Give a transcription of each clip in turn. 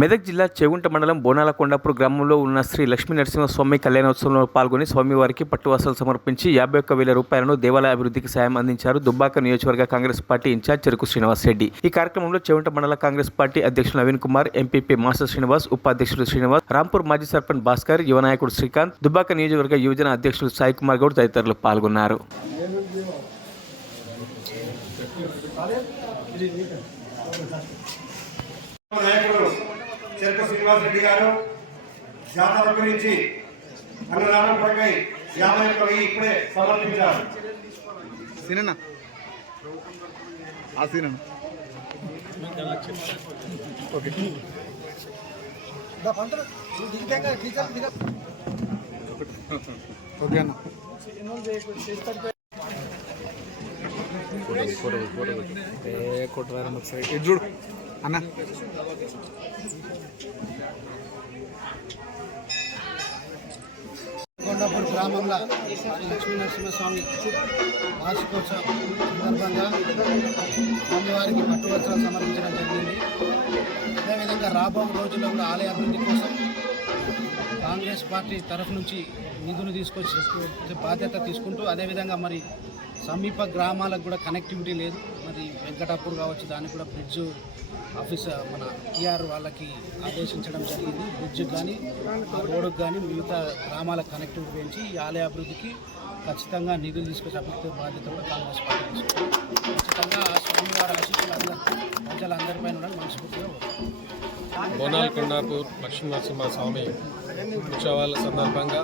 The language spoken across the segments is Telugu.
మెదక్ జిల్లా చేగుంట మండలం బోనాలకొండాపూర్ గ్రామంలో ఉన్న శ్రీ లక్ష్మీ నరసింహస్వామి కళ్యాణోత్సవంలో పాల్గొని స్వామివారికి పట్టువస్త్రాలు సమర్పించి 51,000 రూపాయలను దేవాలయ అభివృద్ధికి సాయం అందించారు దుబ్బాక నియోజకవర్గ కాంగ్రెస్ పార్టీ ఇన్ఛార్జ్ చెరుకు శ్రీనివాస్ రెడ్డి. ఈ కార్యక్రమంలో చేగుంట మండల కాంగ్రెస్ పార్టీ అధ్యక్షులు నవీన్ కుమార్, ఎంపీపీ మాస్టర్ శ్రీనివాస్, ఉపాధ్యక్షులు శ్రీనివాస్, రాంపూర్ మాజీ సర్పంచ్ భాస్కర్, యువ నాయకుడు శ్రీకాంత్, దుబ్బాక నియోజకవర్గ యువజన అధ్యక్షులు సాయి కుమార్ గౌడ్ తదితరులు పాల్గొన్నారు. చెరుకు శ్రీనివాస్ రెడ్డి గారు జాతర గురించి అన్నదానం కొరకై 51,000 ఇప్పుడే సమర్పించారు. చూడు అన్న కొండాపూర్ గ్రామంలో లక్ష్మీ నరసింహస్వామి వార్షికోత్సవం సందర్భంగా స్వామివారికి పట్టు వస్త్రాలు సమర్పించడం జరిగింది. అదేవిధంగా రాబో రోజుల్లో కూడా ఆలయ అభివృద్ధి కోసం కాంగ్రెస్ పార్టీ తరఫు నుంచి నిధులు తీసుకొచ్చి బాధ్యత తీసుకుంటూ, అదేవిధంగా మరి సమీప గ్రామాలకు కూడా కనెక్టివిటీ లేదు. మరి వెంకటాపూర్ కావచ్చు, దానికి కూడా బ్రిడ్జ్ ఆఫీస్ మన టీఆర్ వాళ్ళకి ఆదేశించడం జరిగింది. బ్రిడ్జ్కి కానీ ఆ రోడ్డుకు కానీ మిగతా గ్రామాలకు కనెక్టివిటీ పెంచి ఈ ఆలయ అభివృద్ధికి ఖచ్చితంగా నిధులు తీసుకొచ్చి అభివృద్ధి బాధ్యత కూడా కాంగ్రెస్ పార్టీ తీసుకుంది. ఖచ్చితంగా స్వామివారి ఆశీస్సులు ప్రజలందరిపైన కూడా మనస్ఫూర్తిగా బోనాలకొండాపూర్ లక్ష్మీ నరసింహస్వామి ఉత్సవాల సందర్భంగా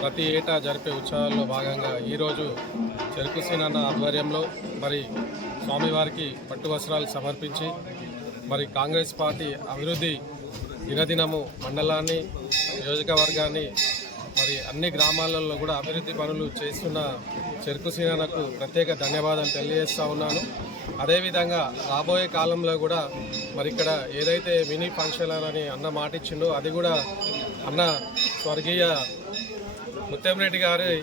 ప్రతి ఏటా జరిపే ఉత్సవాల్లో భాగంగా ఈరోజు చెరుకు సీనన్న ఆధ్వర్యంలో మరి స్వామివారికి పట్టు వస్త్రాలు సమర్పించి మరి కాంగ్రెస్ పార్టీ అభివృద్ధి దినదినము మండలాన్ని, నియోజకవర్గాన్ని, మరి అన్ని గ్రామాలలో కూడా అభివృద్ధి పనులు చేస్తున్న చెరుకు సీనన్నకు ప్రత్యేక ధన్యవాదాలు తెలియజేస్తూ ఉన్నాను. అదేవిధంగా రాబోయే కాలంలో కూడా మరి ఇక్కడ ఏదైతే మినీ ఫంక్షన్ అని అన్న మాట ఇచ్చిండో అది కూడా అన్న స్వర్గీయ ముత్యంరెడ్డి గారి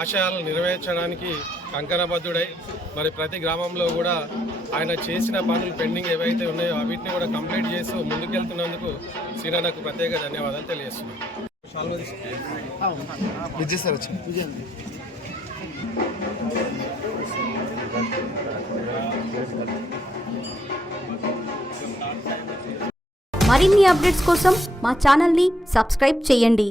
ఆశయాలను నెరవేర్చడానికి కంకణబద్ధుడై మరి ప్రతి గ్రామంలో కూడా ఆయన చేసిన పనులు పెండింగ్ ఏవైతే ఉన్నాయో అవిటిని కూడా కంప్లీట్ చేస్తూ ముందుకెళ్తున్నందుకు సీనన్నకు ప్రత్యేక ధన్యవాదాలు తెలియజేస్తున్నాను. మరిన్ని అప్డేట్స్ కోసం మా ఛానల్ని సబ్స్క్రైబ్ చేయండి.